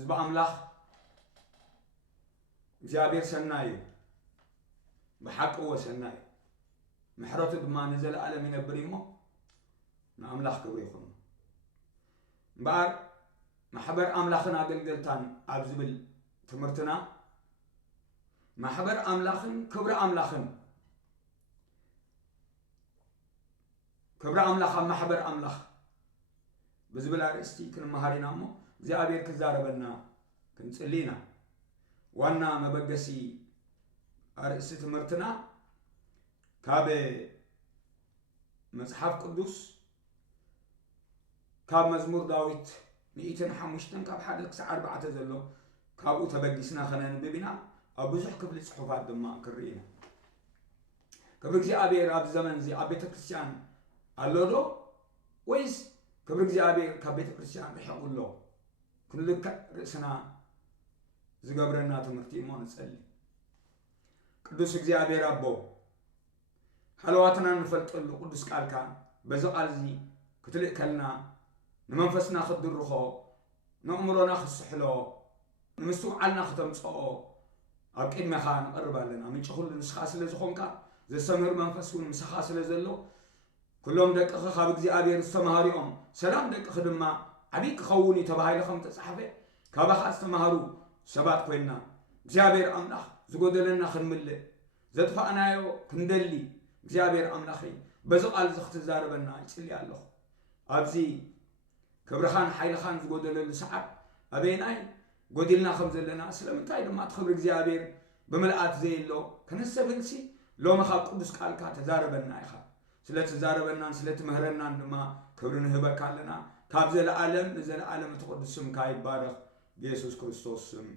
ህዝብ ኣምላኽ እግዚአብሔር ሰናይ بحق وسناي محرته بما نزل على من بريمو نأملاخ كبريخون بار محبر أملاخنا قلقلتان عبزبل تمرتنا محبر أملاخن كبر أملاخن كبر أملاخ محبر أملاخ بزبل أرستي كن مهارينا مو زي أبير كزاربنا كنسلينا وانا مبقسي أرئيس تمرتنا كاب مصحف قدوس كاب مزمور داويت 205 كاب حدك ساعة 4 زلو كابو تبقيسنا خلينا نبينا أبوزح كبل صحفات دما كرينا كبرك زي أبير أب زمن زي أبيت كريستيان اللودو ويس كبرك زي أبير كبيت كريستيان بحقول له كلك رأسنا زقبرنا تمرتي ما نسألي قدوس እግዚአብሔር አቦ حلواتنا نفلطلو قدوس ቃልካ በዛ ቃልዚ ክትልከልና ንመንፈስና ክድርኾ ንእምሮና ክስሕሎ ንምስውዓልና ክተምጽኦ ኣብ ቅድሜኻ ንቐርባለና ምንጭ ኩሉ ንስኻ ስለ ዝኾንካ ዘሰምር መንፈስ እውን ምስኻ ስለ ዘሎ ኩሎም ደቅኻ ካብ እግዚአብሔር ዝተምሃሪኦም ሰላም ደቅኽ ድማ ዓቢይ ክኸውን እዩ ተባሂሉ ከም ተጻሕፈ ካባኻ ዝተምሃሩ ሰባት ኮይና እግዚአብሔር ኣምላኽ زقودلنا خنملة زدفعنايو كندلي እግዚአብሔር አምላኽ በዘቃል ዝኽትዛረበና ይጽልይ ኣለኹ ኣብዚ ክብርኻን ሓይልኻን ዝጎደለሉ ሰዓት ኣበይናይ ጎዲልና ከም ዘለና ስለምንታይ ድማ ትኽብር እግዚአብሔር በመልአት ዘይሎ ከነሰብልሲ ሎማ ካብ ቅዱስ ቃልካ ተዛረበና ኢኻ ስለተዛረበናን ስለትምህረናን ድማ ክብርን ህበካ ኣለና ካብ ዘለዓለም ንዘለዓለም ተቀድስ ስምካ ይባረኽ ኢየሱስ ክርስቶስ ስም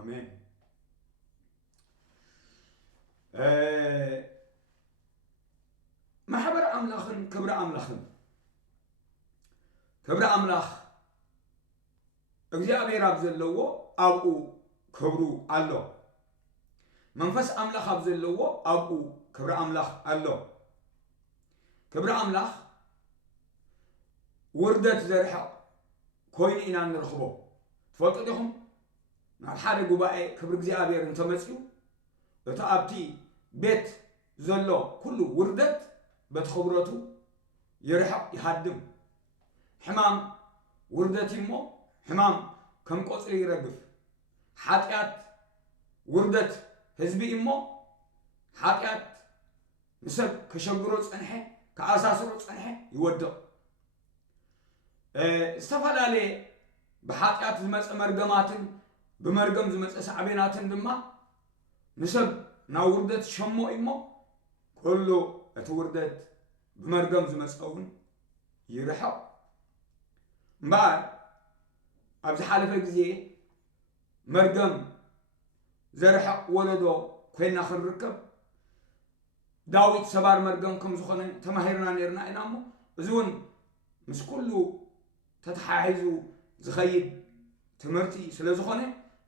አሜን محبر أملاخن كبر أملاخن كبر أملاخ እግዚአብሔር ኣብዘለዎ ኣብኡ ክብሩ ኣሎ መንፈስ ኣምላኽ ኣብዘለዎ ኣብኡ ክብር ኣምላኽ ኣሎ ክብር ኣምላኽ ውርደት ዘርሐቕ ኮይኑ ኢና ንረኽቦ ትፈልጡ ዲኹም ናብ ሓደ ጉባኤ ክብር እግዚአብሔር እንተመጽኡ እቲ ኣብቲ ቤት ዘሎ ኩሉ ውርደት በትኽብረቱ ይርሐቕ ይሃድም ሕማም ውርደት እሞ ሕማም ከም ቆጽሊ ይረግፍ ኃጢአት ውርደት ህዝቢ እሞ ኃጢአት ንሰብ ከሸግሮ ጸንሐ ከኣሳስሮ ጸንሐ ይወድቕ ዝተፈላለዩ ብኃጢአት ዝመጸ መርገማትን ብመርገም ዝመጸ ሳዕቤናትን ድማ ንሰብ ናብ ውርደት ሸሞ እሞ ኩሉ እቲ ውርደት ብመርገም ዝመጸውን ይርሐቕ እምበር ኣብዚ ሓለፈ ግዜ መርገም ዘርሐቕ ወለዶ ኮይና ክንርከብ ዳዊት ሰባር መርገም ከም ዝኾነ ተማሂርና ነርና ኢና እሞ እዚ እውን ምስ ኩሉ ተተሓሒዙ ዝኸይድ ትምህርቲ ስለ ዝኾነ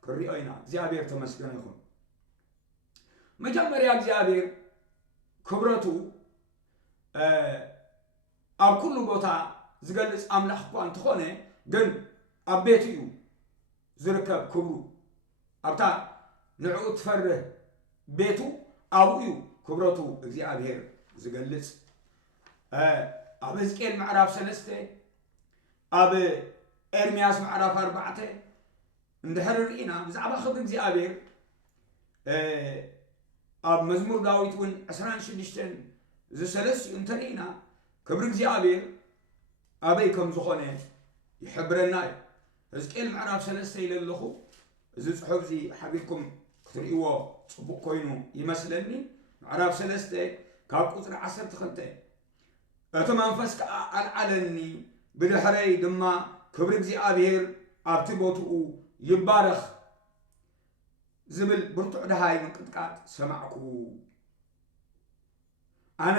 ክሪኦ ኢና እግዚአብሔር ተመስገነ ይኹን መጀመሪያ እግዚአብሔር ክብረቱ ኣብ ኩሉ ቦታ ዝገልጽ ኣምላኽ እኳ እንትኾነ ግን ኣብ ቤት እዩ ዝርከብ ክብሩ ኣብታ ንዕኡ ትፈርህ ቤቱ ኣብኡ እዩ ክብረቱ እግዚአብሔር ዝገልጽ ኣብ ሕዝቅኤል ምዕራፍ 3 ኣብ ኤርምያስ ምዕራፍ 4 እንድሕር ርኢና ብዛዕባ ክብሪ እግዚአብሔር ኣብ መዝሙር ዳዊት እውን 26 ዝሰለስዩ እንተርኢና ክብሪ እግዚአብሔር ኣበይ ከም ዝኾነ ይሕብረና እዩ ሕዝቅኤል ምዕራፍ 3 ኢለለኹ እዚ ጽሑፍ እዚ ሓቢርኩም ክትርእይዎ ጽቡቕ ኮይኑ ይመስለኒ ምዕራፍ 3 ካብ ቁጽሪ 12 እቲ መንፈስ ከዓ ኣልዓለኒ ብድሕረይ ድማ ክብሪ እግዚአብሔር ኣብቲ ቦትኡ ይባረኽ ዝብል ብርቱዕ ድሃይ ምንቅጥቃጥ ሰማዕኩ ኣነ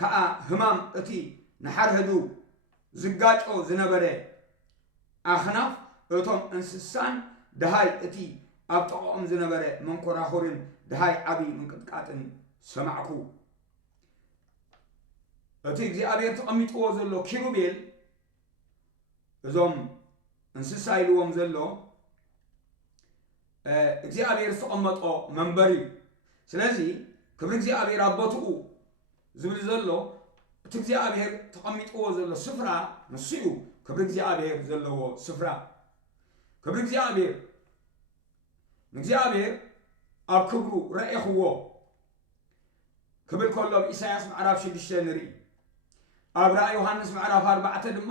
ከዓ ህማም እቲ ንሓርህዱ ዝጋጮ ዝነበረ ኣኽናፍ እቶም እንስሳን ድሃይ እቲ ኣብ ጥቕኦም ዝነበረ መንኮራኹርን ድሃይ ዓብይ ምንቅጥቃጥን ሰማዕኩ እቲ እግዚአብሔር ተቐሚጥዎ ዘሎ ኪሩቤል እዞም እንስሳ ኢልዎም ዘሎ እግዚአብሔር ተቀመጦ መንበሪ ስለዚ ክብሪ እግዚአብሔር አቦትኡ ዝብል ዘሎ እቲ እግዚአብሔር ተቀሚጥዎ ዘሎ ስፍራ ንስኡ ክብሪ እግዚአብሔር ዘለዎ ስፍራ ክብሪ እግዚአብሔር እግዚአብሔር ኣብ ክብሩ ረእኽዎ ክብል ከሎ ኢሳያስ ምዕራፍ 6 ንርኢ ኣብ ራእይ ዮሐንስ ምዕራፍ 4 ድማ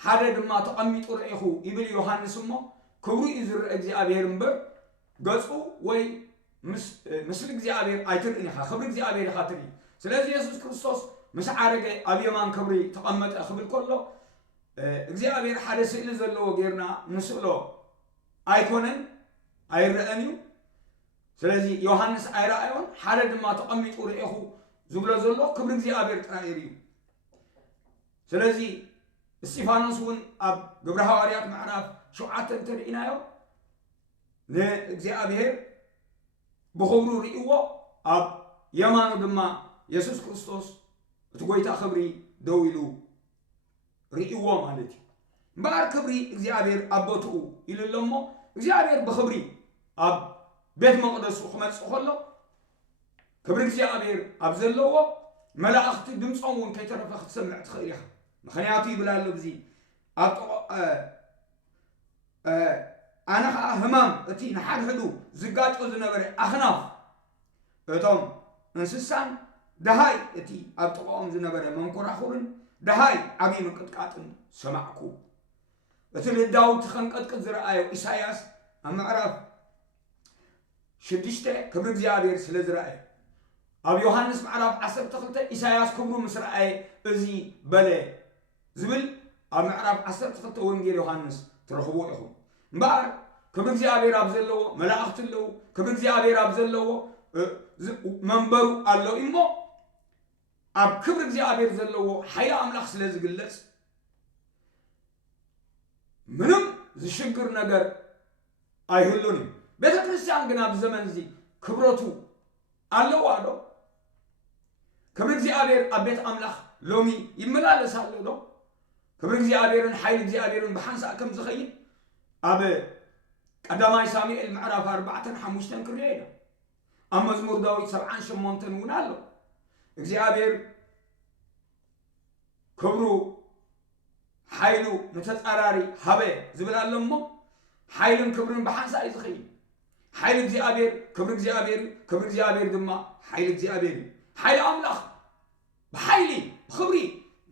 ሓደ ድማ ተቀሚጡ ረእኹ ይብል ዮሐንስ እሞ ክብሩ ይዝርእ እግዚአብሔር እምበር ገጹ ወይ ምስል እግዚአብሔር ኣይትርእን ኢኻ ክብሪ እግዚአብሔር ኢኻ ትርኢ ስለዚ ኢየሱስ ክርስቶስ ምስ ዓረገ ኣብ የማን ክብሪ ተቀመጠ ክብል ከሎ እግዚአብሔር ሓደ ስእሊ ዘለዎ ጌርና ንስእሎ ኣይኮነን ኣይረአን እዩ ስለዚ ዮሐንስ ኣይረአዮን ሓደ ድማ ተቀሚጡ ረእኹ ዝብሎ ዘሎ ክብሪ እግዚአብሔር ጥራይ እዩ ስለዚ እስጢፋኖስ እውን ኣብ ግብረ ሐዋርያት ምዕራፍ 7 ተርእናዮ ንእግዚአብሔር ብኽብሩ ርእይዎ ኣብ የማኑ ድማ ኢየሱስ ክርስቶስ እቲ ጎይታ ክብሪ ደው ኢሉ ርእይዎ ማለት እዩ እምበር ክብሪ እግዚአብሔር ኣቦትኡ ኢሉ እሞ እግዚአብሔር ብኽብሪ ኣብ ቤት መቅደሱ ክመጽእ ከሎ ክብሪ እግዚአብሔር ኣብ ዘለዎ መላእኽቲ ድምፆም እውን ከይተረፈ ክትሰምዕ ትኽእል ኢኻ ምክንያቱ ይብላሉ ብዚ ኣብ ኣነ ከዓ ህማም እቲ ንሓድሕዱ ዝጋጮ ዝነበረ ኣኽናፍ እቶም እንስሳን ደሃይ እቲ ኣብ ጥቕኦም ዝነበረ መንኮራኹርን ደሃይ ዓብይ ምንቅጥቃጥን ሰማዕኩ እቲ ንዳውንቲ ከንቀጥቅጥ ዝረአዮ ኢሳያስ ኣብ ምዕራፍ 6 ክብሪ እግዚአብሔር ስለ ዝረአየ ኣብ ዮሐንስ ምዕራፍ 12 ኢሳያስ ክብሩ ምስ ረአየ እዚ በለ ዝብል ኣብ ምዕራፍ 12 ወንጌል ዮሐንስ ትረኽቦ ኢኹም እምበር ክብሪ እግዚአብሔር ኣብ ዘለዎ መላእኽቲ ኣለዉ ክብሪ እግዚአብሔር ኣብ ዘለዎ መንበሩ ኣሎ እሞ ኣብ ክብሪ እግዚአብሔር ዘለዎ ሓይሊ ኣምላኽ ስለ ዝግለጽ ምንም ዝሽግር ነገር ኣይህሉን እዩ ቤተ ክርስቲያን ግን ኣብ ዘመን እዚ ክብረቱ ኣለዋ ዶ ክብሪ እግዚአብሔር ኣብ ቤት ኣምላኽ ሎሚ ይመላለስ ኣሎ ዶ ክብሪ እግዚአብሔርን ሓይሊ እግዚአብሔርን ብሓንሳእ ከም ዝኸይድ ኣብ ቀዳማይ ሳሙኤል ምዕራፍ 4-5 ክርአ ኢና ኣብ መዝሙር ዳዊት 78 እውን ኣሎ እግዚአብሔር ክብሩ ሓይሉ ንተጻራሪ ሃበ ዝብል ኣሎ እሞ ሓይልን ክብርን ብሓንሳእ እዩ ዝኸይድ ሓይሊ እግዚአብሔር ክብሪ እግዚአብሔር ክብሪ እግዚአብሔር ድማ ሓይሊ እግዚአብሔር ሓይሊ ኣምላኽ ብሓይሊ ብክብሪ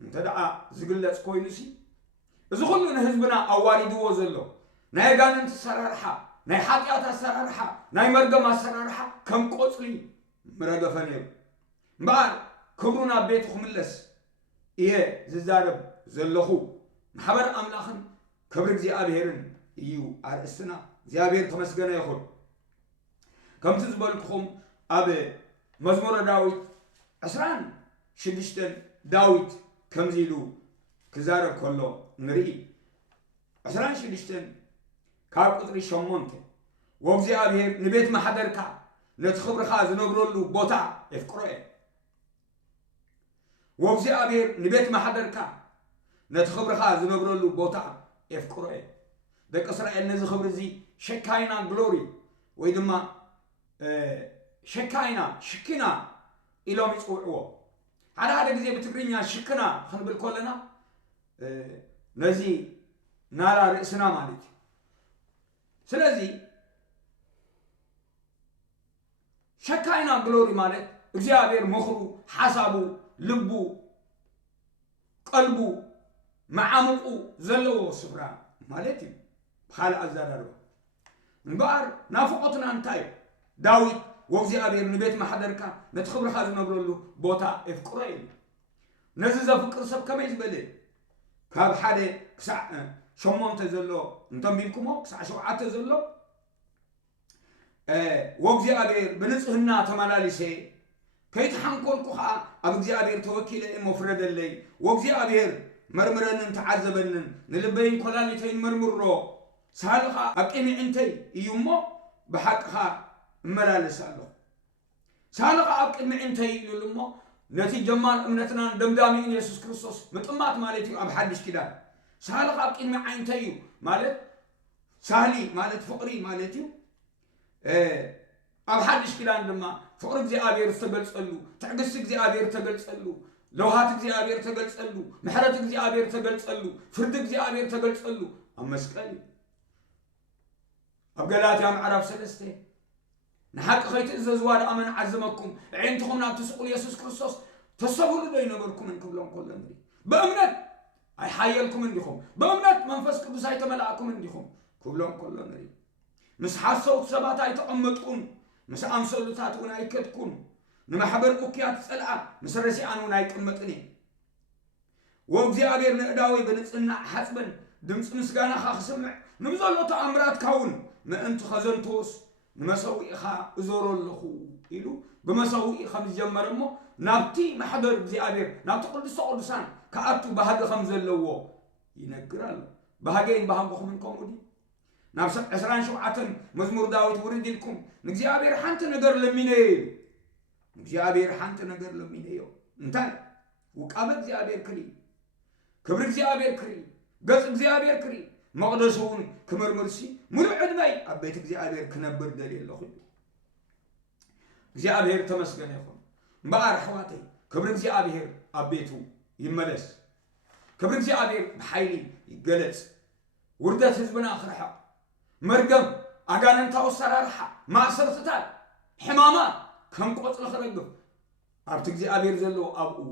እንተደኣ ዝግለጽ ኮይኑሲ እዚ ኩሉ ንህዝብና ኣዋሪድዎ ዘሎ ናይ ኣጋንንቲ ኣሰራርሓ ናይ ሓጢኣት ኣሰራርሓ ናይ መርገም ኣሰራርሓ ከም ቆፅሊ ምረገፈ ነይሩ እምበር ክብሩ ናብ ቤቱ ክምለስ እየ ዝዛረብ ዘለኹ ማሕበር ኣምላኽን ክብሪ እግዚአብሔርን እዩ ኣርእስትና እግዚአብሔር ተመስገነ ይኹን ከምቲ ዝበልክኹም ኣብ መዝሙረ ዳዊት 26 ዳዊት ከምዚ ኢሉ ክዛረብ ከሎ ንርኢ 26 ካብ ቁጥሪ 8 ወእግዚአብሔር ንቤት ማሕደርካ ነቲ ክብርኻ ዝነብረሉ ቦታ የፍቅሮ እየ ወእግዚአብሔር ንቤት ማሕደርካ ነቲ ክብርኻ ዝነብረሉ ቦታ የፍቅሮ እየ ደቂ እስራኤል ነዚ ክብሪ እዚ ሸካይና ግሎሪ ወይ ድማ ሸካይና ሽክና ኢሎም ይፅውዕዎ ሓደ ግዜ ብትግርኛ ሽክና ክንብል ከለና ነዚ ናራ ርእስና ማለት እዩ ስለዚ ሸካይና ግሎሪ ማለት እግዚአብሔር ምኽሩ ሓሳቡ ልቡ ቀልቡ መዓምቁ ዘለዎ ስፍራ ማለት እዩ ብካልእ ኣዘራርባ እምበር ናፍቆትና እንታይ ዳዊት ወእግዚአብሔር ንቤት ማሕደርካ ነቲ ክብርኻ ዝነብረሉ ቦታ የፍቅሮ እዩ ነዚ ዘፍቅር ሰብ ከመይ ዝበለ ካብ 1 ክሳዕ 8 ዘሎ እንተንቢብኩሞ ክሳዕ 7 ዘሎ ወእግዚአብሔር ብንጽህና ተመላሊሰ ከይተሓንኮልኩ ከዓ ኣብ እግዚአብሔር ተወኪለ እሞ ፍረደለይ ወእግዚአብሔር መርምረንን ተዓዘበንን ንልበይን ኮላሊተይን መርምሮ ሳልኻ ኣብ ቅድሚዕንተይ እዩ እሞ ብሓቅኻ እመላለስ ኣለኹ ሳልኻ ኣብ ቅድሚዕንተይ ኢሉሉ እሞ ነቲ ጀማር እምነትናን ደምዳሚኡን ኢየሱስ ክርስቶስ ምጥማት ማለት እዩ ኣብ ሓድሽ ኪዳን ሳልኻ ኣብ ቅድሚ ዓይንተይ እዩ ማለት ሳህሊ ማለት ፍቅሪ ማለት እዩ ኣብ ሓድሽ ኪዳን ድማ ፍቅሪ እግዚአብሔር ዝተገልጸሉ ትዕግስቲ እግዚአብሔር ተገልጸሉ ለውሃት እግዚአብሔር ተገልጸሉ ምሕረት እግዚአብሔር ተገልጸሉ ፍርድ እግዚአብሔር ተገልጸሉ ኣብ መስቀል ኣብ ገላትያ ምዕራፍ 3 ንሓቂ ከይትእዘዝዋ ደኣመን ዓዘመኩም ዕንትኹም ናብ ትስቁል ኢየሱስ ክርስቶስ ተሰብሉ ዶ ይነበርኩም እንክብሎም ከሎ ንሪ በእምነት ኣይሓየልኩም እንዲኹም በእምነት መንፈስ ቅዱስ ኣይተመላእኩም እንዲኹም ክብሎም ከሎ ንሪ ምስ ሓሰውት ሰባት ኣይተቐመጥኩም ምስ ኣምሰሉታት እውን ኣይከድኩን ንማሕበር ኡክያት ፀልዓ ምስ ረሲኣን እውን ኣይቅመጥን እየ ወእግዚአብሔር ንእዳወይ ብንጽናዕ ሓፅበን ድምፂ ምስጋናኻ ክስምዕ ንምዘሎ ተኣምራትካ እውን ምእንቲ ኸዘንቶስ ንመሰዊኢኻ እዞሮ ኣለኹ ኢሉ ብመሰዊኢ ከም ዝጀመረ እሞ ናብቲ ማሕበር እግዚአብሔር ናብቲ ቅዱስተ ቅዱሳን ከኣቱ ባህጊ ከም ዘለዎ ይነግር ኣሎ ባህገይን ባህግኹምን ከምኡ ዲ ናብ 27 መዝሙር ዳዊት ውርድ ኢልኩም ንእግዚአብሔር ሓንቲ ነገር ለሚነዮ ኢሉ እግዚአብሔር ሓንቲ ነገር ለሚነዮ እንታይ ውቃበ እግዚአብሔር ክርኢ ክብሪ እግዚአብሔር ክርኢ ገጽ እግዚአብሔር ክርኢ መቅደሱ እውን ክምርምርሲ ሙሉእ ዕድመይ ኣብ ቤት እግዚአብሔር ክነብር ደልየ ኣለኹ እግዚአብሔር ተመስገነ ይኹን እምበኣር ኣሕዋተይ ክብሪ እግዚአብሔር ኣብ ቤቱ ይመለስ ክብሪ እግዚአብሔር ብሓይሊ ይገለጽ ውርደት ህዝብና ክርሕቕ መርገም ኣጋንንታዊ ኣሰራርሓ ማእሰርትታት ሕማማት ከም ቆፅሊ ክረግፍ ኣብቲ እግዚአብሔር ዘለዎ ኣብኡ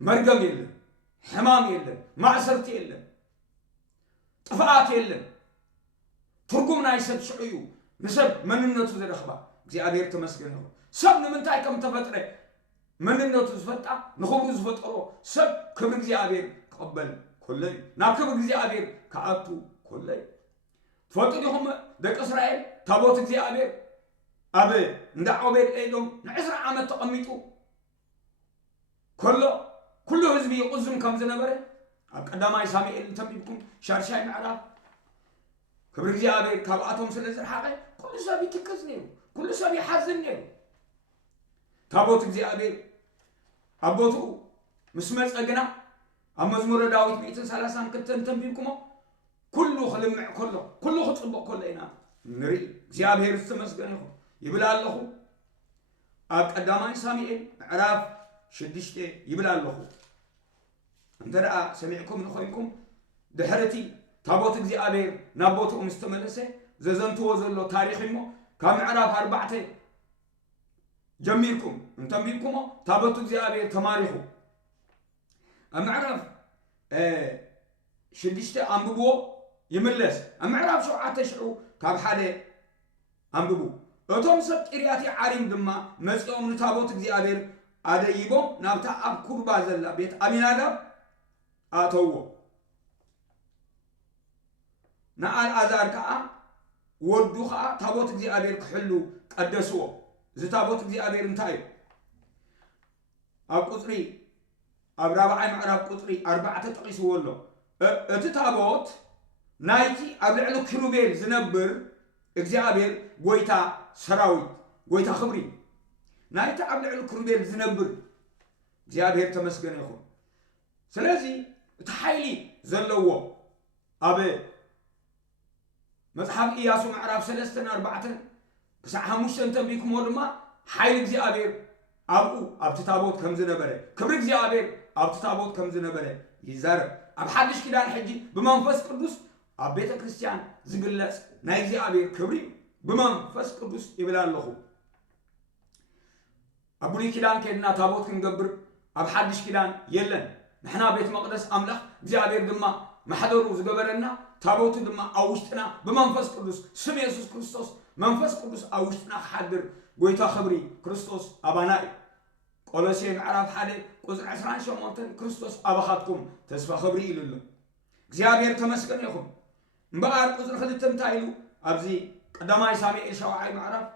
መርገም የለን ሕማም የለን ማእሰርቲ የለን ጥፍኣት የለን ትርጉም ናይ ሰብ ሽዑ እዩ ንሰብ መንነቱ ዝረኽባ እግዚአብሔር ተመስገነ ይኹን ሰብ ንምንታይ ከም ተፈጥረ መንነቱ ዝፈጣ ንኽብሩ ዝፈጠሮ ሰብ ክብሪ እግዚአብሔር ክቕበል كله ناكب እግዚአብሔር ከአቱ كله تفوت لهم دك إسرائيل تابوت እግዚአብሔር أب عند عبيد إيدهم نعسر عمل تقميتو كله حزب يقزم كم زنبره قداماي سامعيل تنبيكم شارشاي معرف كبر እግዚአብሔር كاباتهم سلازر حقي كل سبي تكزنيو كل سبي حزنيو تابوت እግዚአብሔር أبوتو مسمس أجنا أمزمور داوود 130 كتن تنبيكم كله خلمع كله خطبق كلنا نري እግዚአብሔር ተመስገነው ይብላልሁ አቀዳማይ ሳሙኤል ምዕራፍ 6 ይብላልሁ እንተዳ ሰሚዕኩም ንኾይንኩም ድሕረቲ ታቦት እግዚአብሔር ናቦቱ ምስተመለሰ ዘዘንትዎ ዘሎ ታሪኽ እሞ ካብ ምዕራፍ 4 ጀሚርኩም እንተንቢልኩም ታቦት እግዚአብሔር ተማሪኹ ምዕራፍ 6 አንብቦ ይመለስ ምዕራፍ 7 ሽዑ ካብ ሓደ አንብቡ እቶም ሰብ ቂርያት ዓሪም ድማ መጽኦም ንታቦት እግዚአብሔር አደይቦም ናብታ ኣብ ኩርባ ዘላ ቤት አሚናዳብ አተዎ ንአልዓዛር ከዓ ወዱ ከዓ ታቦት እግዚአብሔር ክሕሉ ቀደስዎ እዚ ታቦት እግዚአብሔር እንታይ ኣብ ቁጽሪ ኣብ ራብዓይ ምዕራፍ ቁጽሪ 4 ተጠቂስዎ ኣሎ እቲ ታቦት ናይቲ ኣብ ልዕሊ ኪሩቤል ዝነብር እግዚአብሔር ጎይታ ሰራዊት ጎይታ ክብሪ ናይቲ ኣብ ልዕሊ ኪሩቤል ዝነብር እግዚአብሔር ተመስገነ ይኹን ስለዚ እቲ ሓይሊ ዘለዎ ኣብ መጽሓፍ ኢያሱ ምዕራፍ 3 4 ክሳዕ 5 ተንቢክሞ ድማ ሓይሊ እግዚአብሔር ኣብኡ ኣብቲ ታቦት ከም ዝነበረ ክብሪ እግዚአብሔር ኣብቲ ታቦት ከም ዝነበረ ይዛረብ ኣብ ሓድሽ ኪዳን ሕጂ ብመንፈስ ቅዱስ ኣብ ቤተ ክርስቲያን ዝግለጽ ናይ እግዚአብሔር ክብሪ ብመንፈስ ቅዱስ ይብላለኹ ኣብ ብሉይ ኪዳን ከድና ታቦት ክንገብር ኣብ ሓድሽ ኪዳን የለን ንሕና ቤት መቅደስ ኣምላኽ እግዚአብሔር ድማ ማሕደሩ ዝገበረና ታቦቱ ድማ ኣብ ውሽጥና ብመንፈስ ቅዱስ ስም ኢየሱስ ክርስቶስ መንፈስ ቅዱስ ኣብ ውሽጥና ክሓድር ጎይታ ክብሪ ክርስቶስ ኣባና እዩ ቆሎሴ ምዕራፍ 1 ቁጽሪ 28 ክርስቶስ ኣባኻትኩም ተስፋ ክብሪ ኢሉሉ እግዚአብሔር ተመስገነ ይኹን እምበኣር ቁጽሪ 2 እንታይ ኢሉ ኣብዚ ቀዳማይ ሳሙኤል 7 ምዕራፍ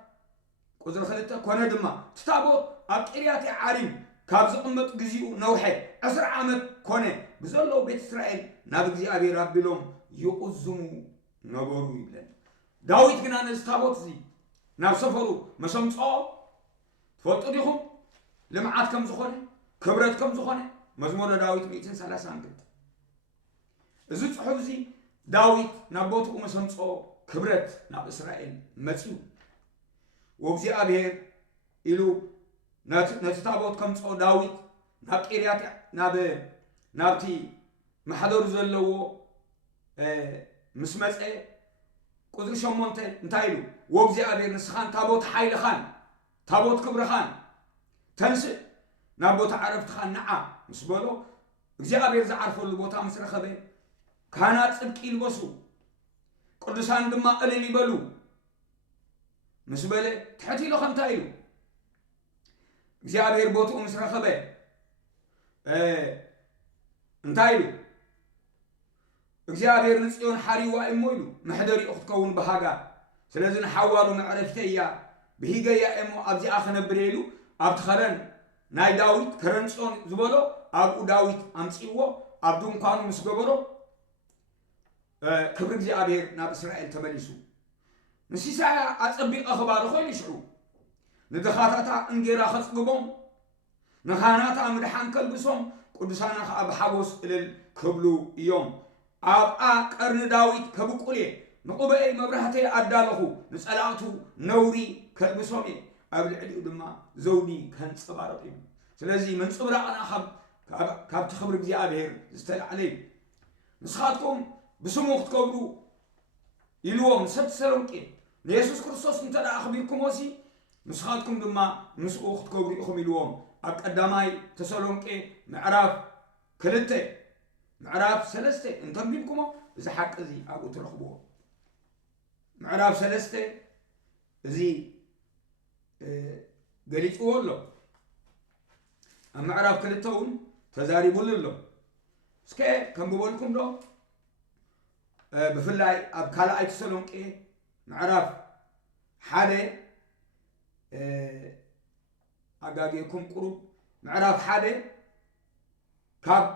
ቁጽሪ 2 ኮነ ድማ ታቦት ኣብ ቂርያት ዓሪም ካብ ዝቕመጥ ግዚኡ ነውሐ 10 ዓመት ኮነ ብዘሎ ቤት እስራኤል ናብ እግዚአብሔር ኣቢሎም ይቁዝሙ ነበሩ ይብለን ዳዊት ግና ነዚ ታቦት እዚ ናብ ሰፈሩ መሰምጽኦ ትፈልጡ ዲኹም ልምዓት ከም ዝኾነ ክብረት ከም ዝኾነ መዝሙረ ዳዊት 132 إذا صحبزي داويت نبوت ومسمصو كبرت ناب إسرائيل مسيو وبزي أبير إلو نتتابوت كم صو داويت ناب قريات نابتي محضر زلو مسمس قدر شمونت انتايلو وبزي أبير نسخان تابوت حيل خان تابوت كبر خان تنسي نابوت عرفت خان نعا مسبولو بزي أبير زعرفو اللبوتا مسرخبه كانت صدق يلبسو قدسان دما قليل يبلو مسبله تحتي له خنتايلو እግዚአብሔር ቦቱ መስረኸበ እንታይሉ እግዚአብሔር ንጽዮን ሓሪዋ እሞይሉ መሕደሪ እኽትከውን በሃጋ ስለዚህ ንሓዋሉ መዕረፍተያ ብሂገያ እሞ ኣብዚኣ ኸነብር ኢሉ ኣብቲ ኸረን ናይ ዳዊት ከረን ጽዮን ዝበሎ ኣብኡ ዳዊት ኣምፂዎ ኣብ ድንኳኑ ምስ ገበሮ ክብሪ እግዚአብሔር ናብ እስራኤል ተመሊሱ ንሲሳያ ኣጸቢቐ ኽባር ኾይኑ ይሽዑ ንድኻታታ እንጌራ ኸጽግቦም ንኻናታ ምድሓን ከልብሶም ቅዱሳና ኸዓ ብሓጎስ እልል ክብሉ እዮም ኣብኣ ቀርኒ ዳዊት ከብቁል እየ ንቑበኤ መብራህተይ ኣዳለኹ ንጸላእቱ ነውሪ ከልብሶም እየ ኣብ ልዕሊኡ ድማ ዘውዲ ከንጸባረቕ እዩ ስለዚ መንጽብራቕና ካብቲ ክብሪ እግዚኣብሔር ዝተላዕለ እዩ ንስኻትኩም ብስሙ ክትከብሩ ኢልዎም ሰብ ተሰሎንቄ ንየሱስ ክርስቶስ እንተደኣ ኣኽቢርኩሞሲ ንስኻትኩም ድማ ምስኡ ክትከብሩ ኢኹም ኢልዎም ኣብ ቀዳማይ ተሰሎንቄ ምዕራፍ 2 ምዕራፍ 3 እንተንቢብኩሞ እዚ ሓቂ እዚ ኣብኡ ትረኽብዎ ምዕራፍ 3 እዚ ገሊፅዎ ኣሎ ኣብ ምዕራፍ 2 እውን ተዛሪቡሉ ኣሎ እስከ ከምብበልኩም ዶ بفلاي أب كلا أي تسلون كي معرف حدا أجاجيكم قرب معرف حدا كاب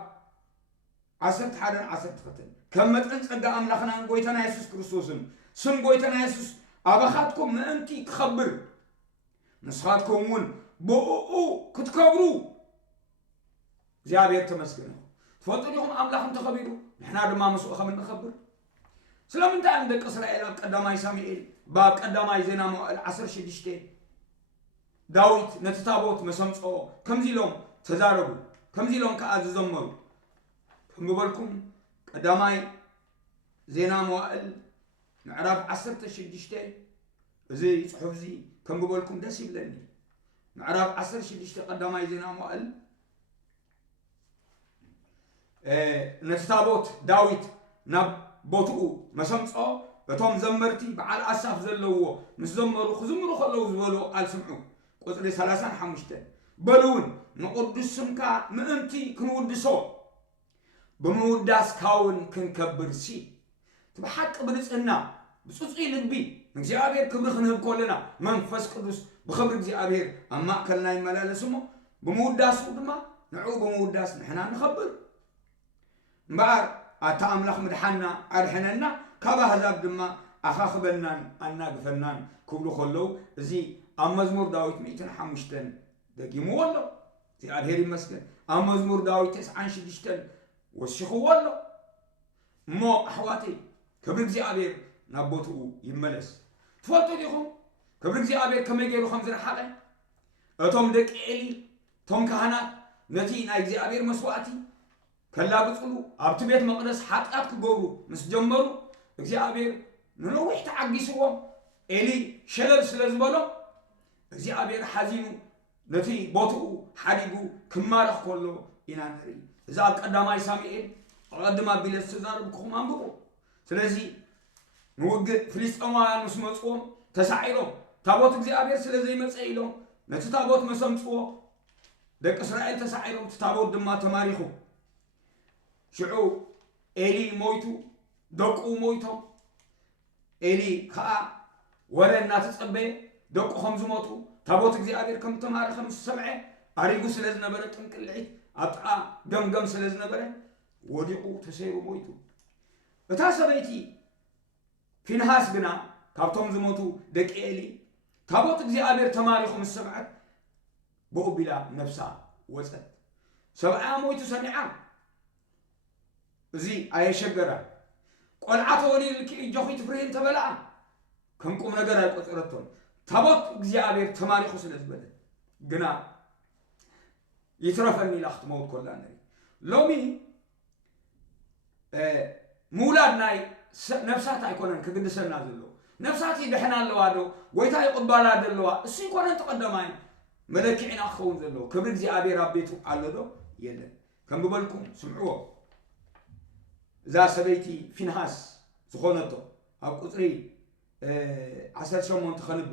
عسرت حدا عسرت ختن كم أنت أجا أملاخنا قويتنا يسوع كريستوسن سن قويتنا يسوع أبخاتكم ما أنتي تخبر نسخاتكم ون بو كتكبروا زيابير تمسكنا تفضلوا لهم أملاخنا تخبروا نحنا دم ما مسوق خمن نخبر سلام انت عندك إسرائيل قدامي ساميئيل باب قدامي زينا مؤل 16 داويت نتتابوت مسمصو كم زيلهم تزاربوا كم زيلهم كأز زمروا كم ببالكم قدامي زينا مؤل معرف 16 زي صحف زي كم ببالكم دسي بلني معرف 16 قدامي زينا مؤل نتتابوت داويت نب بوتو مسمصو بتوم زمرتي بعل أساف زلوا مزمروا خزمروا خلوا زولوا قال سمعوا قصر 35 بلون نقدس سمكا مأنتي كنودسو بموداس كاون كنكبر سي تبحق بنصنا بصصي لبي እግዚአብሔር ክብር ክንህብ ኮለና መንፈስ ቅዱስ بخبر እግዚአብሔር أما كلنا يملالسمو بموداس ድማ ንዑ بموداس نحنا نخبر مبار أتأملخ مدحنا أرحننا كبه هذا دما أخاخبنا أنا قفلنا كبلو خلو زي أمزمور داويت 205 دقيمو والله زي أبهري مسكن أمزمور داويت 96 والشيخ والله مو أحواتي كبرك زي أبير نبوتو يملس تفضلوا ليكم كبرك زي أبير كم يجيرو 5 حلقة أتوم دك إلي توم كهنات نتي نايك زي أبير مسواتي كلا بتقولوا أبت بيت مقدس حقات كجورو مس جمرو እግዚአብሔር نروح تعجسوا إلي شلل سلزبلو እግዚአብሔር حزينو نتي بوتو حريقو كمارخ كله ينانري إذا قدامي سامئيل قدم بيلس تزاربكم أنبقو سلازي نوجد فلسطينيان مسمصوم تسعيرو تابوت እግዚአብሔር سلازي مصيلو نتي تابوت مسمصو دك إسرائيل تسعيرو تابوت دما تماريخو شعو إلي مويتو دقو مويتو إلي خا ولا الناس تصبي دقو 5 موتو تابوت እግዚአብሔር كم تماري 5 سمعه أريقو سلز نبره تنقلعيت أطعا دمقم سلز نبره وديقو تسيرو مويتو بتاسبيتي في نهاس بنا كابتوم زموتو دق إلي تابوت እግዚአብሔር تماري 5 سمعه بقو بلا نفسها وزت 7 مويتو سمعه زي أي شجرة قل عطوني لك جوخي تفرين تبلع كم قوم نجرا قصرتون تابوت እግዚአብሔር ተማሪኹ ስለዝበለ ግና ይትረፈኒ ላኽት ሞት ኮላነ ሎሚ ሙላድ ናይ ነፍሳት አይኮነን ከግድሰና ዘሎ ነፍሳት ይድሕና ኣለዋዶ ወይታ ይቅባላ ደለዋ እሱ ይኮነን ተቀደማይ መለክዕና ክኸውን ዘሎ ክብሪ እግዚአብሔር አቤቱ አለዶ የለን ከም ብበልኩም ስምዕዎ እዛ ሰበይቲ ፊንሃስ ዝኾነቶ ኣብ ቁፅሪ 18 خلب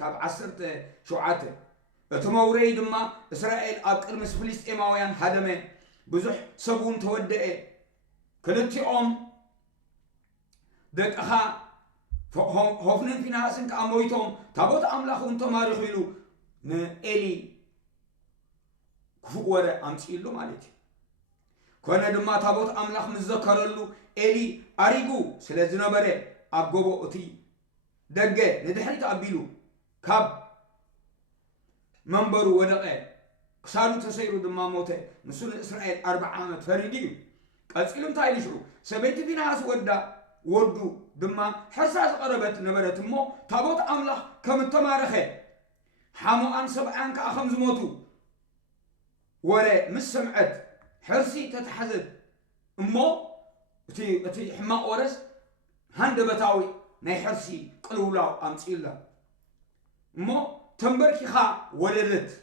كاب 17 اتموري دما اسرائيل اب قرمس فلسطيماويان هدمه بزح سبون تودئ كلتيኦም دقها هوفنن فيناسن كامويتهم تابوت املاخون تماريخ يلو نالي كفوره امصيلو مالتي كونه دما تابوت املاخ مزكرلو الي اريغو سلازي نبره أبغو أتي دقة ندحري تقبلو كاب منبرو ودقة كسارو تسيرو دماموته مسؤول إسرائيل 4 عامات فريدي قصيلهم تايل شو سبيت في ناس ودو دما حساس قربت نبرت مو تابوت أملاح كم التمارخة حمو أن 7 كأخمز موتو ولا مش سمعت حرسي تتحدد مو تي حماق ورس هند بتاوي نيحرسي قلولاو أمسيلا مو تنبركي خا ولدت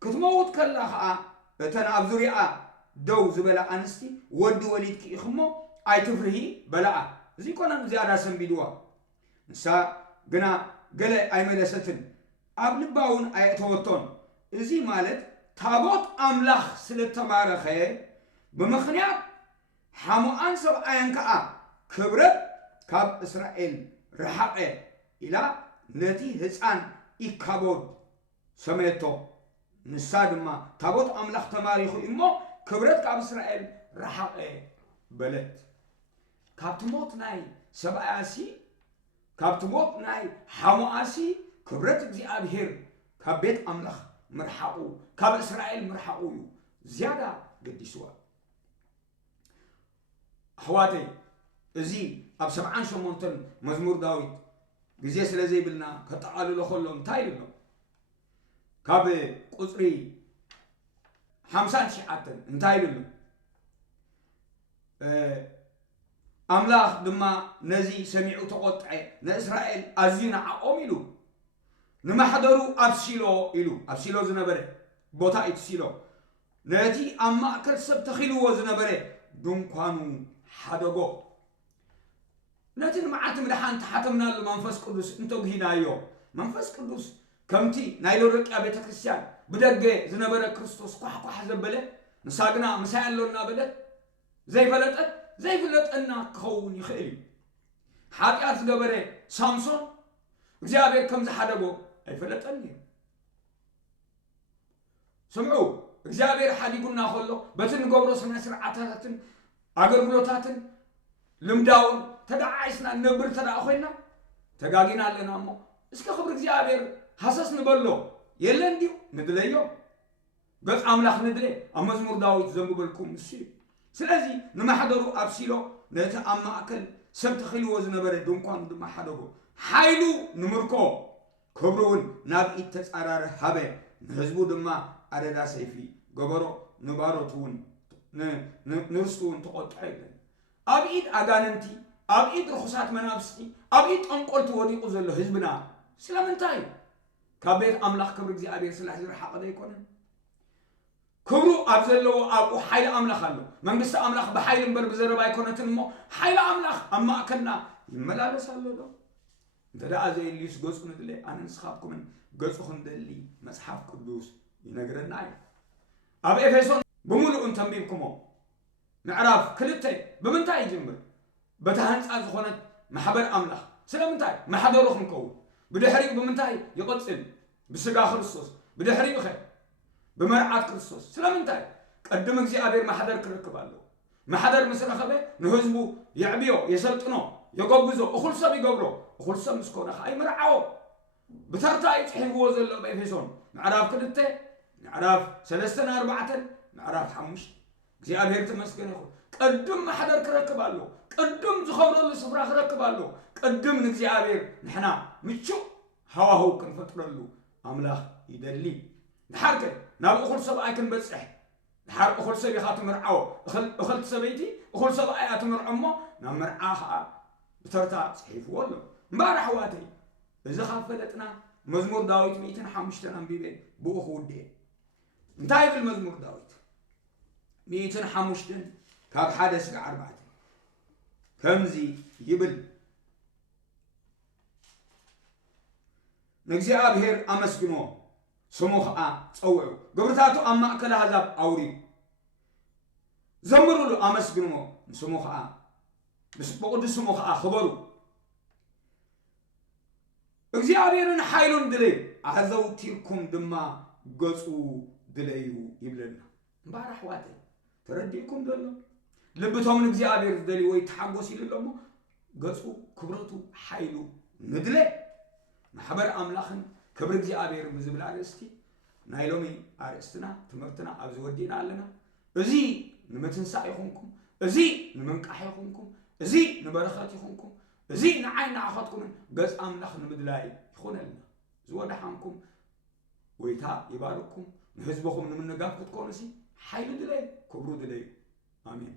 كتموت كلا خا تناب زريعة دو زبلا أنستي ودو وليدك إخمو أي تفرهي بلاء زي كنا زيادة سنبيدوا نسا قنا قلع أي مدستن قبل باون أي توتون زي مالت تابوت أملاخ سلت تمارخي بمخنيات حمو أنسب أينكا كبرت كاب إسرائيل رحقه إلى نتي هزان إكابود سميتو نسادما تابوت أملاخ تماريخو إمو كبرت كاب إسرائيل رحقه بلد كاب تموت ناي سبعاسي كاب تموت ناي حمواسي كبرت እግዚአብሔር كاب بيت أملاخ مرحقو كاب إسرائيل مرحقو زيادة قديسوا حواتي ازي اب 78 مزمور داوود غزي سلازي بلنا كتعالو لخلهم تايلو كاب قصري 50 شعاتن انتايلو املاح دما نزي سميعو تقطعي لاسرائيل ازينا عقوميلو نما حضروا ابسيلو زنبره بوتا اتسيلو نتي اما اكل سب تخيلو زنبره دنكانو حدغو نتن معات مدحان تحتمنا المنفس قدوس انتو غينايو منفس قدوس كمتي نايلو رقيا بيت كريستيان بدغه زنبره كريستوس قحقح زبله مساغنا مسايلونا بله زي فلطنا كون يخيل حاطيات زغبره سامسون እግዚአብሔር كم زحدغو اي فلطني سمعوا እግዚአብሔር حديقنا خلو بتن غبرو سمع سرعاتاتن አገልግሎታትን ልምዳውን ተዳዓይስና ነብር ተዳኾይና ተጋጊና ለናሞ እስከ خبر እግዚአብሔር ሐሰስ ንበሎ የለን ዲው ንድለዮ ገጽ አምላኽ ንድለ አመዝሙር ዳዊት ዘንብበልኩም እሺ ስለዚህ ንማሕደሩ አብሲሎ ነተ አማከል ሰብ ተኺልዎ ዝነበረ ድንኳን ድማሓደጎ ሓይሉ ንምርኮ ክብሩን ናብ ኢት ተጻራረ ሃበ ንህዝቡ ድማ አደዳ ሰይፊ ገበሮ ንባሮቱን نرستون تقطعين أبيد أجاننتي أبيد رخصات منافسي أبيد أنقلت وديق زلوا حزبنا سلام انتاي كبيت أملاخ كبر زي أبي سلاح زي الحق ده يكون كبروا أبزلوا أبو حيل أملاخ له من بس أملاخ بحيل بر بزربا يكون تنمو حيل أملاخ أما أكلنا يملابس الله ده ده زي اللي يسقون دلي أنا نسخابكم من قصخن دلي مسحف قدوس ينقرنا أبي إفسون بمولو انتم بيبكمو نعرف كلتي بمنتاي جمر بتهانس أزخونت محبر أملاخ سلامنتاي محبرهم كون بدحري بمنتاي يقصن بسقا خريستوس بدحري بخير بمرعات كريستوس سلامنتاي قدم እግዚአብሔር محضر كركبالو محضر مسرخبه نهزبو يعبيو يسلطنو يغبزو اخل سب يغبرو اخل سب مسكونه خاي مرعاو بترتاي تحبو زلو بإفسون نعرف كلتي نعرف 3 4 نعرف حمش እግዚአብሔር ተመስገን ይሁን قدم محضر كركبالو قدم زخبرلو سفرا كركبالو قدم نግዚአብሔር نحنا مچو هواهو كنفطرلو املاح يدلي نحرك ناب اخل سبعي كنبصح نحر اخل سبي خاط مرعو اخل سبيتي اخل سبعي اتمرعمو ناب مرعاها بترتا صحيف والله امبارح واتي اذا خافلتنا مزمور داوود 105 انبيبه بوخو ودي انتاي بالمزمور داوود 105 كاب حدث 4 كمزي يبل نግዚአብሔር አመስግኖ ስሙህ ጸውዑ ግብርታቱ አማከለ አሕዛብ አውሪ ዘምሩሉ አመስግኖ ስሙህ በቅዱስ ስሙህ አክበሩ እግዚአብሔርን ኃይሉን ድለይ አዘውቲርኩም ድማ ገጹ ድለዩ ይብለና ባራህ ዋተ ተረዲኩም ደሎ ልብቶም እግዚአብሔር ድለይ ወይ ተሐጎስ ይልለሞ ገጹ ክብረቱ ኃይሉ ንድለይ محبر أملاخن كبر እግዚአብሔር بزبل أرستي نايلومي أرستنا تمرتنا أبز ودينا لنا أزي نمتنسا يخونكم أزي نمنقح يخونكم أزي نبرخات يخونكم أزي نعين عخاتكم قز أملاخن بدلاي يخون لنا زود حامكم ويتا يبارككم نحزبكم من نقاف تكونسي حيلو دلاي كبرو دلاي آمين